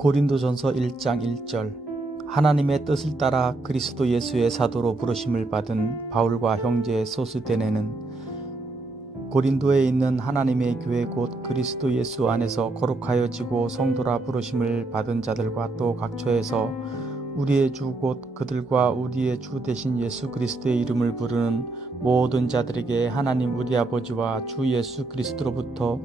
고린도전서 1장 1절. 하나님의 뜻을 따라 그리스도 예수의 사도로 부르심을 받은 바울과 형제 소스데네는 고린도에 있는 하나님의 교회 곧 그리스도 예수 안에서 거룩하여지고 성도라 부르심을 받은 자들과 또 각처에서 우리의 주 곧 그들과 우리의 주 되신 예수 그리스도의 이름을 부르는 모든 자들에게 하나님 우리 아버지와 주 예수 그리스도로부터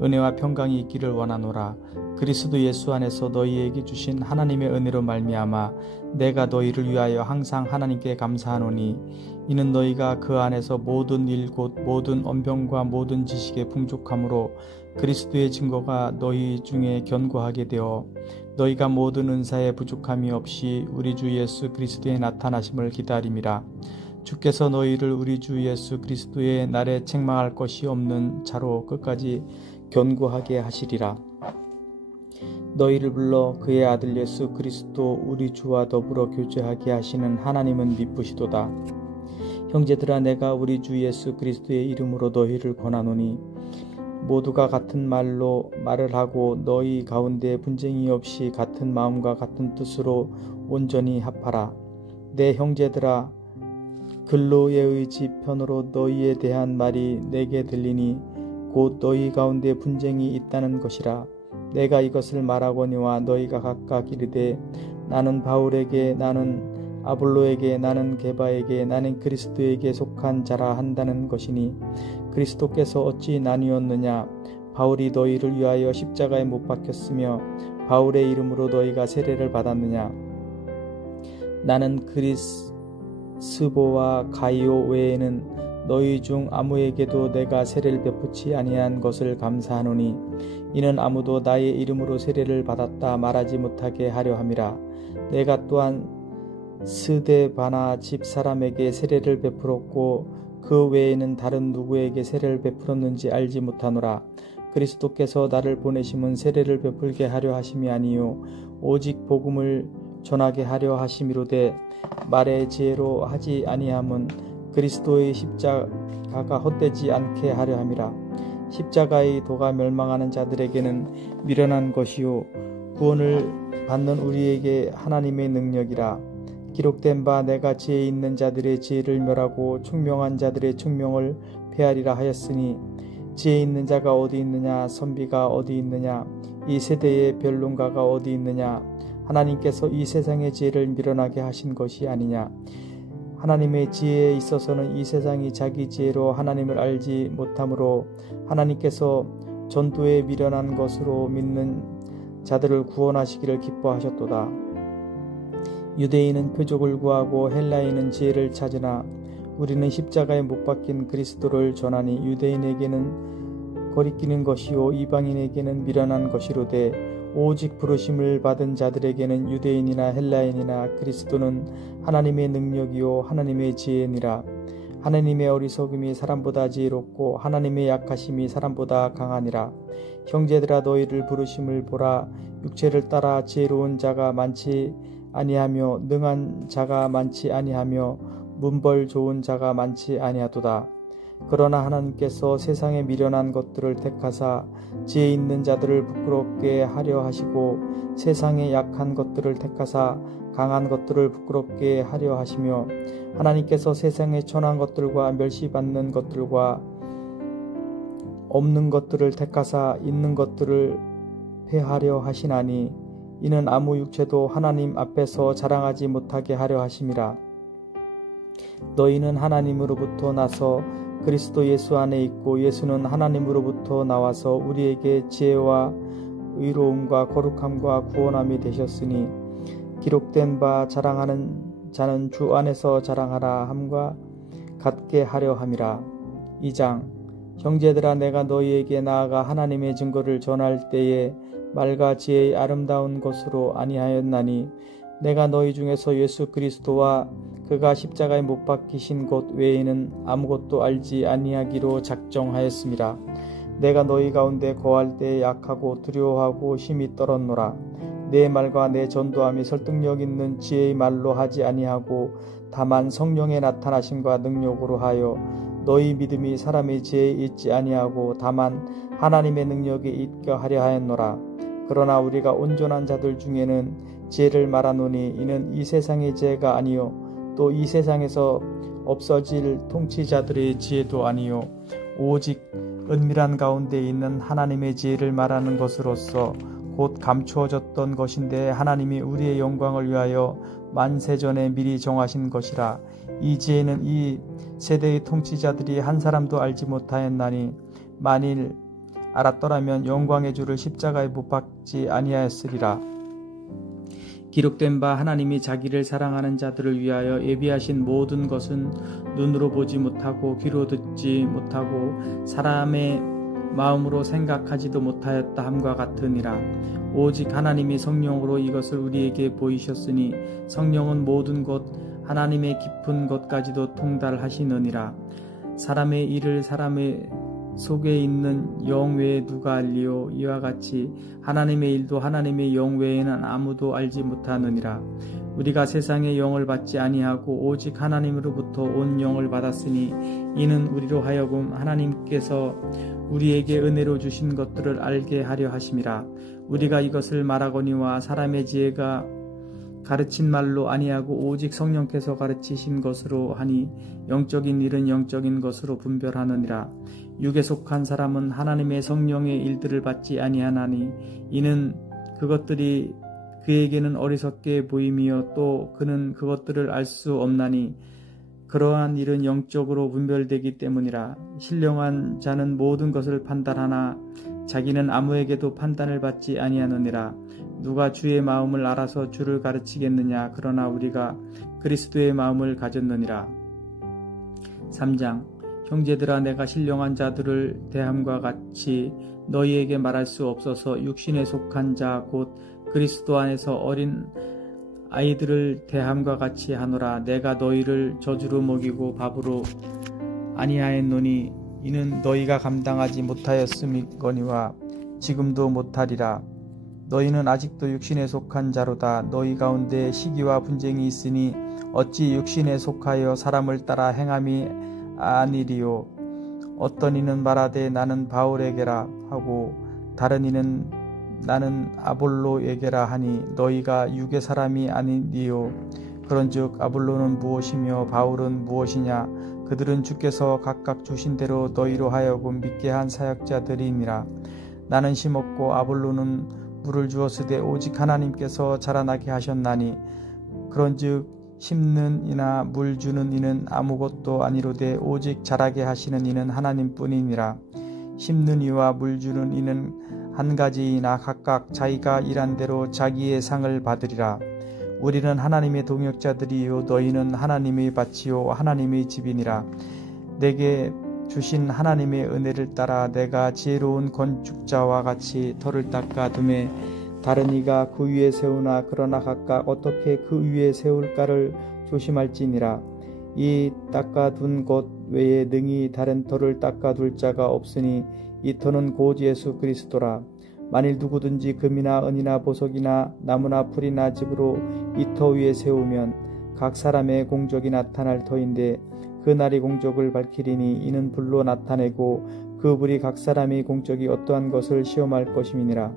은혜와 평강이 있기를 원하노라. 그리스도 예수 안에서 너희에게 주신 하나님의 은혜로 말미암아 내가 너희를 위하여 항상 하나님께 감사하노니 이는 너희가 그 안에서 모든 일 곧 모든 언변과 모든 지식에 풍족함으로 그리스도의 증거가 너희 중에 견고하게 되어 너희가 모든 은사에 부족함이 없이 우리 주 예수 그리스도의 나타나심을 기다림이라. 주께서 너희를 우리 주 예수 그리스도의 날에 책망할 것이 없는 자로 끝까지 견고하게 하시리라. 너희를 불러 그의 아들 예수 그리스도 우리 주와 더불어 교제하게 하시는 하나님은 미쁘시도다. 형제들아, 내가 우리 주 예수 그리스도의 이름으로 너희를 권하노니 모두가 같은 말로 말을 하고 너희 가운데 분쟁이 없이 같은 마음과 같은 뜻으로 온전히 합하라. 내 형제들아, 글로에의 집 편으로 너희에 대한 말이 내게 들리니 곧 너희 가운데 분쟁이 있다는 것이라. 내가 이것을 말하거니와 너희가 각각 이르되 나는 바울에게, 나는 아볼로에게, 나는 게바에게, 나는 그리스도에게 속한 자라 한다는 것이니 그리스도께서 어찌 나뉘었느냐? 바울이 너희를 위하여 십자가에 못 박혔으며 바울의 이름으로 너희가 세례를 받았느냐? 나는 그리스보와 가이오 외에는 너희 중 아무에게도 내가 세례를 베푸지 아니한 것을 감사하노니 이는 아무도 나의 이름으로 세례를 받았다 말하지 못하게 하려 함이라. 내가 또한 스데바나 집 사람에게 세례를 베풀었고 그 외에는 다른 누구에게 세례를 베풀었는지 알지 못하노라. 그리스도께서 나를 보내심은 세례를 베풀게 하려 하심이 아니요 오직 복음을 전하게 하려 하심이로되 말의 지혜로 하지 아니함은 그리스도의 십자가가 헛되지 않게 하려 함이라. 십자가의 도가 멸망하는 자들에게는 미련한 것이요 구원을 받는 우리에게 하나님의 능력이라. 기록된 바 내가 지혜 있는 자들의 지혜를 멸하고 총명한 자들의 총명을 폐하리라 하였으니 지혜 있는 자가 어디 있느냐? 선비가 어디 있느냐? 이 세대의 변론가가 어디 있느냐? 하나님께서 이 세상의 지혜를 미련하게 하신 것이 아니냐? 하나님의 지혜에 있어서는 이 세상이 자기 지혜로 하나님을 알지 못하므로 하나님께서 전도에 미련한 것으로 믿는 자들을 구원하시기를 기뻐하셨도다. 유대인은 표적을 구하고 헬라인은 지혜를 찾으나 우리는 십자가에 못 박힌 그리스도를 전하니 유대인에게는 거리끼는 것이요 이방인에게는 미련한 것이로되 오직 부르심을 받은 자들에게는 유대인이나 헬라인이나 그리스도는 하나님의 능력이요 하나님의 지혜니라. 하나님의 어리석음이 사람보다 지혜롭고 하나님의 약하심이 사람보다 강하니라. 형제들아, 너희를 부르심을 보라. 육체를 따라 지혜로운 자가 많지 아니하며 능한 자가 많지 아니하며 문벌 좋은 자가 많지 아니하도다. 그러나 하나님께서 세상에 미련한 것들을 택하사 지혜 있는 자들을 부끄럽게 하려 하시고 세상에 약한 것들을 택하사 강한 것들을 부끄럽게 하려 하시며 하나님께서 세상에 천한 것들과 멸시받는 것들과 없는 것들을 택하사 있는 것들을 폐하려 하시나니 이는 아무 육체도 하나님 앞에서 자랑하지 못하게 하려 하심이라. 너희는 하나님으로부터 나서 그리스도 예수 안에 있고 예수는 하나님으로부터 나와서 우리에게 지혜와 의로움과 거룩함과 구원함이 되셨으니 기록된 바 자랑하는 자는 주 안에서 자랑하라 함과 같게 하려 함이라. 2장. 형제들아, 내가 너희에게 나아가 하나님의 증거를 전할 때에 말과 지혜의 아름다운 것으로 아니하였나니 내가 너희 중에서 예수 그리스도와 그가 십자가에 못 박히신 것 외에는 아무것도 알지 아니하기로 작정하였음이라. 내가 너희 가운데 거할 때에 약하고 두려워하고 힘이 떨었노라. 내 말과 내 전도함이 설득력 있는 지혜의 말로 하지 아니하고 다만 성령의 나타나심과 능력으로 하여 너희 믿음이 사람의 지혜에 있지 아니하고 다만 하나님의 능력에 있게 하려 하였노라. 그러나 우리가 온전한 자들 중에는 지혜를 말하노니 이는 이 세상의 지혜가 아니요 또 이 세상에서 없어질 통치자들의 지혜도 아니요 오직 은밀한 가운데 있는 하나님의 지혜를 말하는 것으로서 곧 감추어졌던 것인데 하나님이 우리의 영광을 위하여 만세전에 미리 정하신 것이라. 이 지혜는 이 세대의 통치자들이 한 사람도 알지 못하였나니 만일 알았더라면 영광의 주를 십자가에 못 박지 아니하였으리라. 기록된 바 하나님이 자기를 사랑하는 자들을 위하여 예비하신 모든 것은 눈으로 보지 못하고 귀로 듣지 못하고 사람의 마음으로 생각하지도 못하였다 함과 같으니라. 오직 하나님이 성령으로 이것을 우리에게 보이셨으니 성령은 모든 것 하나님의 깊은 것까지도 통달하시느니라. 사람의 일을 사람의 속에 있는 영 외에 누가 알리요? 이와 같이 하나님의 일도 하나님의 영 외에는 아무도 알지 못하느니라. 우리가 세상의 영을 받지 아니하고 오직 하나님으로부터 온 영을 받았으니 이는 우리로 하여금 하나님께서 우리에게 은혜로 주신 것들을 알게 하려 하심이라. 우리가 이것을 말하거니와 사람의 지혜가 가르친 말로 아니하고 오직 성령께서 가르치신 것으로 하니 영적인 일은 영적인 것으로 분별하느니라. 육에 속한 사람은 하나님의 성령의 일들을 받지 아니하나니 이는 그것들이 그에게는 어리석게 보임이요 또 그는 그것들을 알 수 없나니 그러한 일은 영적으로 분별되기 때문이라. 신령한 자는 모든 것을 판단하나 자기는 아무에게도 판단을 받지 아니하느니라. 누가 주의 마음을 알아서 주를 가르치겠느냐. 그러나 우리가 그리스도의 마음을 가졌느니라. 3장. 형제들아 내가 신령한 자들을 대함과 같이 너희에게 말할 수 없어서 육신에 속한 자 곧 그리스도 안에서 어린 아이들을 대함과 같이 하노라. 내가 너희를 저주로 먹이고 밥으로 아니하였노니 이는 너희가 감당하지 못하였음이거니와 지금도 못하리라. 너희는 아직도 육신에 속한 자로다. 너희 가운데 시기와 분쟁이 있으니 어찌 육신에 속하여 사람을 따라 행함이 아니리요. 어떤 이는 말하되 나는 바울에게라 하고 다른 이는 나는 아볼로에게라 하니 너희가 육의 사람이 아니리요. 그런즉 아볼로는 무엇이며 바울은 무엇이냐. 그들은 주께서 각각 주신 대로 너희로 하여금 믿게 한 사역자들이니라. 나는 심었고 아볼로는 물을 주었으되 오직 하나님께서 자라나게 하셨나니 그런즉 심는 이나 물 주는 이는 아무것도 아니로되 오직 자라게 하시는 이는 하나님뿐이니라. 심는 이와 물 주는 이는 한 가지이나 각각 자기가 일한 대로 자기의 상을 받으리라. 우리는 하나님의 동역자들이요 너희는 하나님의 밭이요 하나님의 집이니라. 내게 주신 하나님의 은혜를 따라 내가 지혜로운 건축자와 같이 터를 닦아 둠에 다른 이가 그 위에 세우나 그러나 각각 어떻게 그 위에 세울까를 조심할지니라. 이 닦아둔 것 외에 능히 다른 터를 닦아둘 자가 없으니 이 터는 곧 예수 그리스도라. 만일 누구든지 금이나 은이나 보석이나 나무나 풀이나 집으로 이 터 위에 세우면 각 사람의 공적이 나타날 터인데 그 날이 공적을 밝히리니 이는 불로 나타내고 그 불이 각 사람의 공적이 어떠한 것을 시험할 것임이니라.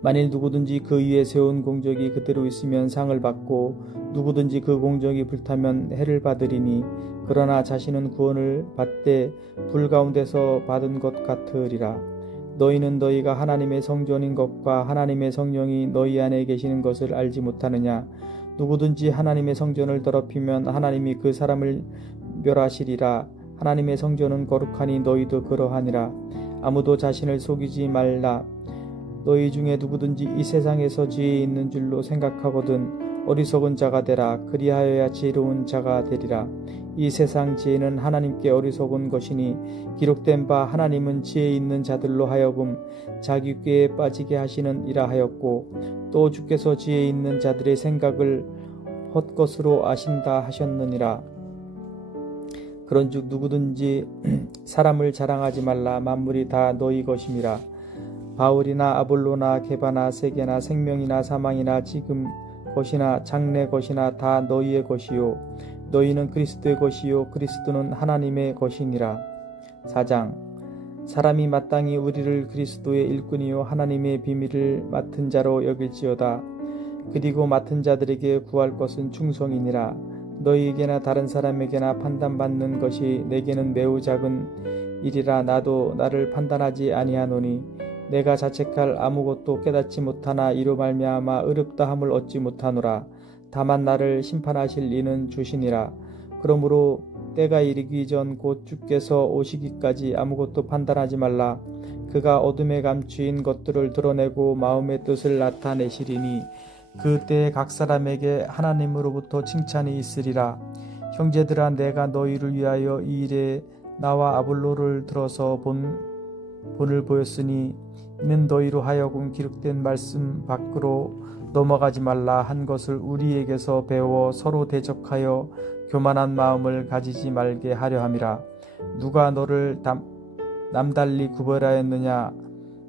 만일 누구든지 그 위에 세운 공적이 그대로 있으면 상을 받고 누구든지 그 공적이 불타면 해를 받으리니 그러나 자신은 구원을 받되 불 가운데서 받은 것 같으리라. 너희는 너희가 하나님의 성전인 것과 하나님의 성령이 너희 안에 계시는 것을 알지 못하느냐. 누구든지 하나님의 성전을 더럽히면 하나님이 그 사람을 멸하시리라. 하나님의 성전은 거룩하니 너희도 그러하니라. 아무도 자신을 속이지 말라. 너희 중에 누구든지 이 세상에서 지혜 있는 줄로 생각하거든 어리석은 자가 되라. 그리하여야 지혜로운 자가 되리라. 이 세상 지혜는 하나님께 어리석은 것이니 기록된 바 하나님은 지혜 있는 자들로 하여금 자기 꾀에 빠지게 하시는 이라 하였고 또 주께서 지혜 있는 자들의 생각을 헛것으로 아신다 하셨느니라. 그런즉 누구든지 사람을 자랑하지 말라. 만물이 다 너희 것임이라. 바울이나 아볼로나 게바나 세계나 생명이나 사망이나 지금 것이나 장래 것이나 다 너희의 것이요 너희는 그리스도의 것이요 그리스도는 하나님의 것이니라. 4장. 사람이 마땅히 우리를 그리스도의 일꾼이요 하나님의 비밀을 맡은 자로 여길지어다. 그리고 맡은 자들에게 구할 것은 충성이니라. 너희에게나 다른 사람에게나 판단받는 것이 내게는 매우 작은 일이라. 나도 나를 판단하지 아니하노니 내가 자책할 아무것도 깨닫지 못하나 이로 말미암아 의롭다함을 얻지 못하노라. 다만 나를 심판하실 이는 주시니라. 그러므로 때가 이르기 전 곧 주께서 오시기까지 아무것도 판단하지 말라. 그가 어둠에 감추인 것들을 드러내고 마음의 뜻을 나타내시리니 그때에 각 사람에게 하나님으로부터 칭찬이 있으리라. 형제들아, 내가 너희를 위하여 이 일에 나와 아볼로를 들어서 본을 보였으니 이는 너희로 하여금 기록된 말씀 밖으로 넘어가지 말라 한 것을 우리에게서 배워 서로 대적하여 교만한 마음을 가지지 말게 하려 함이라. 누가 너를 남달리 구별하였느냐?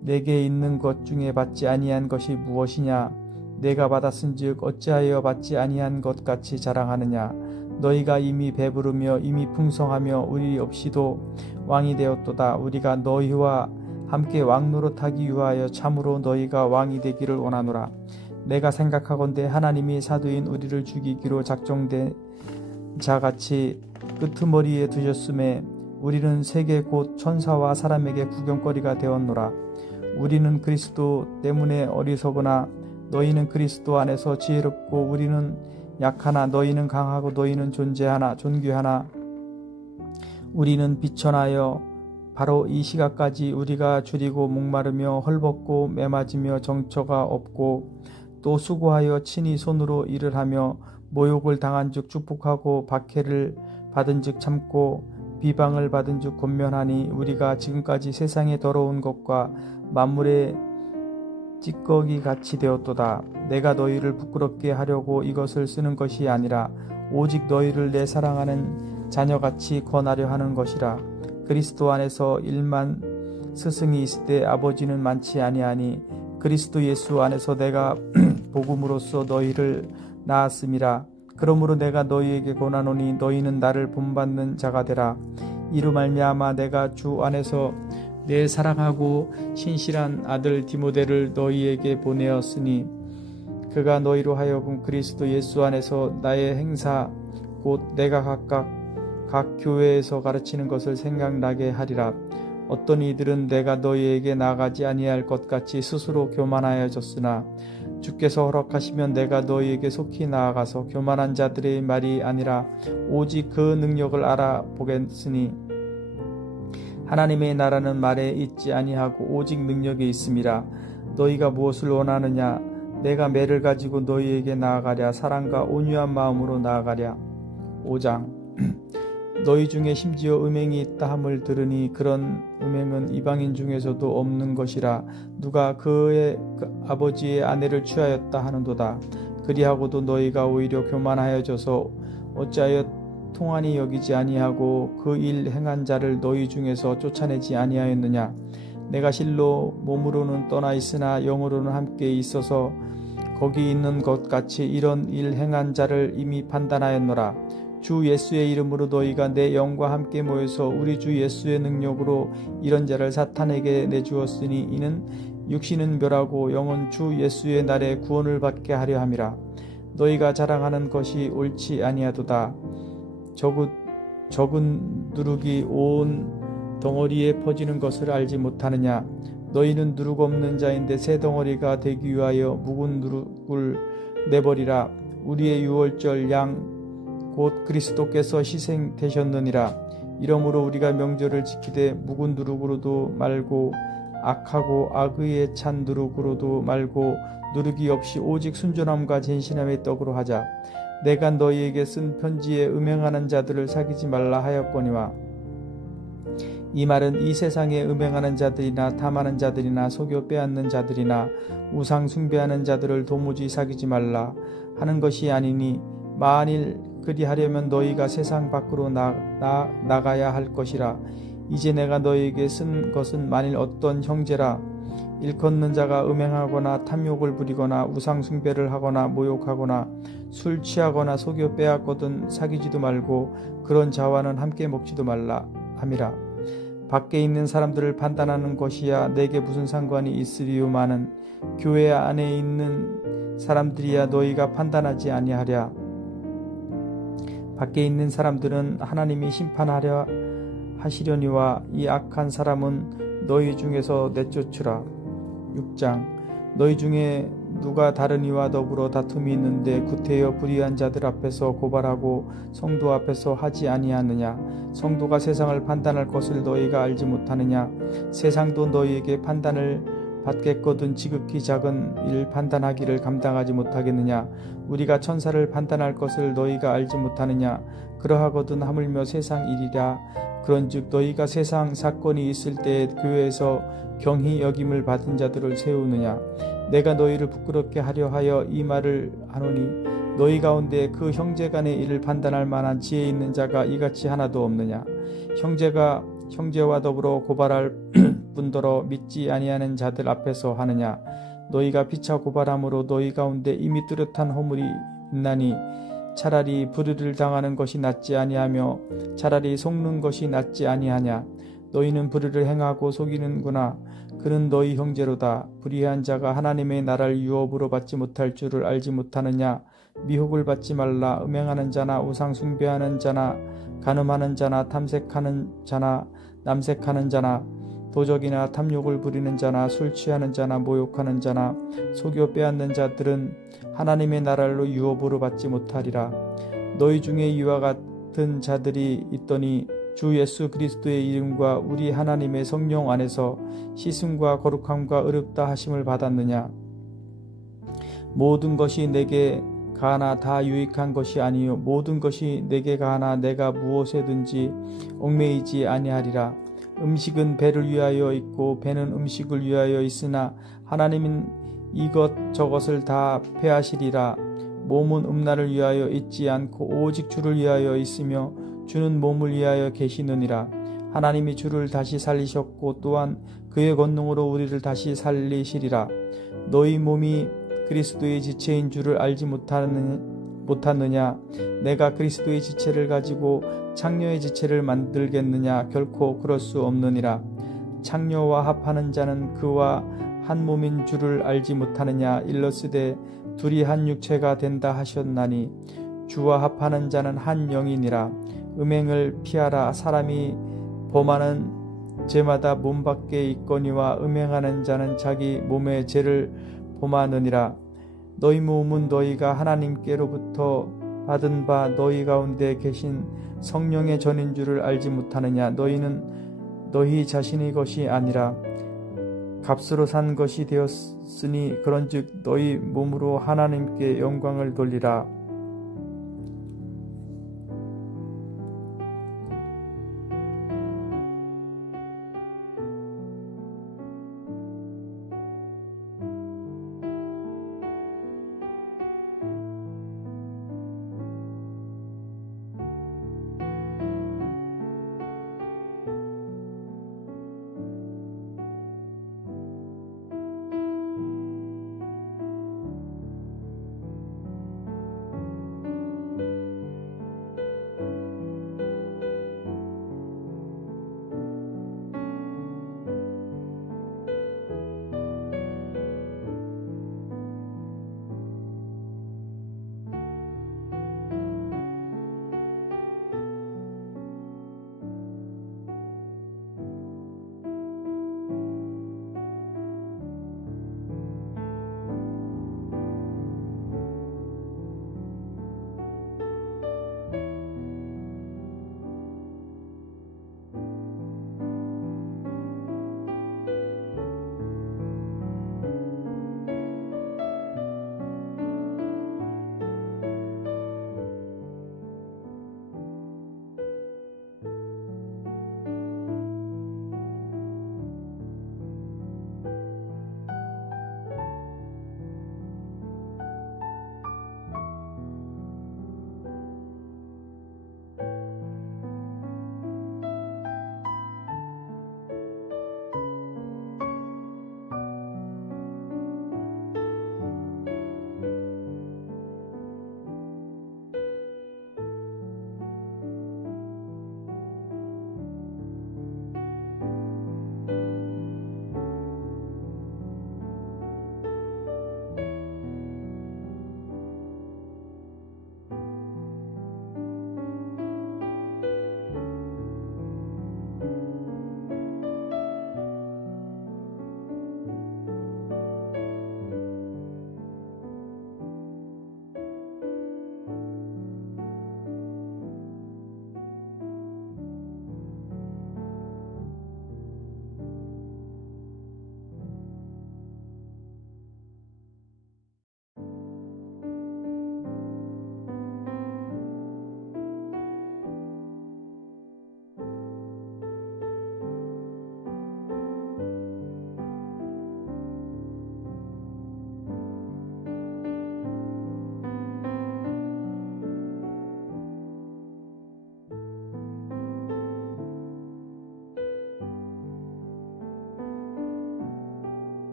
내게 있는 것 중에 받지 아니한 것이 무엇이냐? 내가 받았은즉 어찌하여 받지 아니한 것 같이 자랑하느냐? 너희가 이미 배부르며 이미 풍성하며 우리 없이도 왕이 되었도다. 우리가 너희와 함께 왕노릇하기 위하여 참으로 너희가 왕이 되기를 원하노라. 내가 생각하건대 하나님이 사도인 우리를 죽이기로 작정된 자같이 끄트머리에 두셨음에 우리는 세계 곧 천사와 사람에게 구경거리가 되었노라. 우리는 그리스도 때문에 어리석으나 너희는 그리스도 안에서 지혜롭고 우리는 약하나 너희는 강하고 너희는 존귀하나 우리는 비천하여 바로 이 시각까지 우리가 줄이고 목마르며 헐벗고 매맞으며 정처가 없고 또 수고하여 친히 손으로 일을 하며 모욕을 당한 즉 축복하고 박해를 받은 즉 참고 비방을 받은 즉 권면하니 우리가 지금까지 세상의 더러운 것과 만물의 찌꺼기 같이 되었도다. 내가 너희를 부끄럽게 하려고 이것을 쓰는 것이 아니라 오직 너희를 내 사랑하는 자녀같이 권하려 하는 것이라. 그리스도 안에서 1만 스승이 있을 때 아버지는 많지 아니하니 그리스도 예수 안에서 내가 복음으로써 너희를 낳았음이라. 그러므로 내가 너희에게 권하노니 너희는 나를 본받는 자가 되라. 이로 말미암아 내가 주 안에서 내 사랑하고 신실한 아들 디모데를 너희에게 보내었으니 그가 너희로 하여금 그리스도 예수 안에서 나의 행사 곧 내가 각각 각 교회에서 가르치는 것을 생각나게 하리라. 어떤 이들은 내가 너희에게 나아가지 아니할 것 같이 스스로 교만하여졌으나 주께서 허락하시면 내가 너희에게 속히 나아가서 교만한 자들의 말이 아니라 오직 그 능력을 알아보겠으니 하나님의 나라는 말에 있지 아니하고 오직 능력에 있음이라. 너희가 무엇을 원하느냐? 내가 매를 가지고 너희에게 나아가랴. 사랑과 온유한 마음으로 나아가랴. 5장 너희 중에 심지어 음행이 있다 함을 들으니 그런 음행은 이방인 중에서도 없는 것이라. 누가 그의 아버지의 아내를 취하였다 하는도다. 그리하고도 너희가 오히려 교만하여져서 어찌하여 통한이 여기지 아니하고 그 일 행한 자를 너희 중에서 쫓아내지 아니하였느냐? 내가 실로 몸으로는 떠나 있으나 영으로는 함께 있어서 거기 있는 것 같이 이런 일 행한 자를 이미 판단하였노라. 주 예수의 이름으로 너희가 내 영과 함께 모여서 우리 주 예수의 능력으로 이런 자를 사탄에게 내주었으니 이는 육신은 멸하고 영은 주 예수의 날에 구원을 받게 하려 함이라. 너희가 자랑하는 것이 옳지 아니하도다. 적은 누룩이 온 덩어리에 퍼지는 것을 알지 못하느냐? 너희는 누룩 없는 자인데 새 덩어리가 되기 위하여 묵은 누룩을 내버리라. 우리의 유월절 양 곧 그리스도께서 희생되셨느니라. 이러므로 우리가 명절을 지키되 묵은 누룩으로도 말고 악하고 악의에 찬 누룩으로도 말고 누룩이 없이 오직 순전함과 진실함의 떡으로 하자. 내가 너희에게 쓴 편지에 음행하는 자들을 사귀지 말라 하였거니와 이 말은 이 세상에 음행하는 자들이나 탐하는 자들이나 속여 빼앗는 자들이나 우상 숭배하는 자들을 도무지 사귀지 말라 하는 것이 아니니 만일 그리하려면 너희가 세상 밖으로 나가야 할 것이라. 이제 내가 너희에게 쓴 것은 만일 어떤 형제라 일컫는 자가 음행하거나 탐욕을 부리거나 우상 숭배를 하거나 모욕하거나 술 취하거나 속여 빼앗거든 사귀지도 말고 그런 자와는 함께 먹지도 말라 함이라. 밖에 있는 사람들을 판단하는 것이야 내게 무슨 상관이 있으리요마는 교회 안에 있는 사람들이야 너희가 판단하지 아니하랴. 밖에 있는 사람들은 하나님이 심판하려 하시려니와 이 악한 사람은 너희 중에서 내쫓으라. 6장. 너희 중에 누가 다른 이와 더불어 다툼이 있는데 구태여 불의한 자들 앞에서 고발하고 성도 앞에서 하지 아니하느냐. 성도가 세상을 판단할 것을 너희가 알지 못하느냐. 세상도 너희에게 판단을 받겠거든 지극히 작은 일 판단하기를 감당하지 못하겠느냐. 우리가 천사를 판단할 것을 너희가 알지 못하느냐. 그러하거든 하물며 세상 일이라. 그런즉 너희가 세상 사건이 있을 때에 교회에서 경히 여김을 받은 자들을 세우느냐. 내가 너희를 부끄럽게 하려 하여 이 말을 하노니 너희 가운데 그 형제간의 일을 판단할 만한 지혜 있는 자가 이같이 하나도 없느냐. 형제가 형제와 더불어 고발할 뿐더러 믿지 아니하는 자들 앞에서 하느냐. 너희가 피차 고발함으로 너희 가운데 이미 뚜렷한 허물이 있나니 차라리 불의를 당하는 것이 낫지 아니하며 차라리 속는 것이 낫지 아니하냐. 너희는 불의를 행하고 속이는구나. 그는 너희 형제로다. 불의한 자가 하나님의 나라를 유업으로 받지 못할 줄을 알지 못하느냐. 미혹을 받지 말라. 음행하는 자나 우상 숭배하는 자나 간음하는 자나 탐색하는 자나 남색하는 자나 도적이나 탐욕을 부리는 자나 술 취하는 자나 모욕하는 자나 속여 빼앗는 자들은 하나님의 나라를 유업으로 받지 못하리라. 너희 중에 이와 같은 자들이 있더니 주 예수 그리스도의 이름과 우리 하나님의 성령 안에서 씻음과 거룩함과 의롭다 하심을 받았느냐. 모든 것이 내게 가하나 다 유익한 것이 아니요 모든 것이 내게 가하나 내가 무엇에든지 얽매이지 아니하리라. 음식은 배를 위하여 있고 배는 음식을 위하여 있으나 하나님은 이것 저것을 다 폐하시리라. 몸은 음란을 위하여 있지 않고 오직 주를 위하여 있으며 주는 몸을 위하여 계시느니라. 하나님이 주를 다시 살리셨고 또한 그의 권능으로 우리를 다시 살리시리라. 너희 몸이 그리스도의 지체인 줄을 알지 못하느냐. 내가 그리스도의 지체를 가지고 창녀의 지체를 만들겠느냐. 결코 그럴 수 없느니라. 창녀와 합하는 자는 그와 한 몸인 줄을 알지 못하느냐. 일러스되 둘이 한 육체가 된다 하셨나니 주와 합하는 자는 한 영이니라. 음행을 피하라. 사람이 범하는 죄마다 몸 밖에 있거니와 음행하는 자는 자기 몸의 죄를 범하느니라. 너희 몸은 너희가 하나님께로부터 받은 바 너희 가운데 계신 성령의 전인 줄을 알지 못하느냐. 너희는 너희 자신의 것이 아니라 값으로 산 것이 되었으니 그런즉 너희 몸으로 하나님께 영광을 돌리라.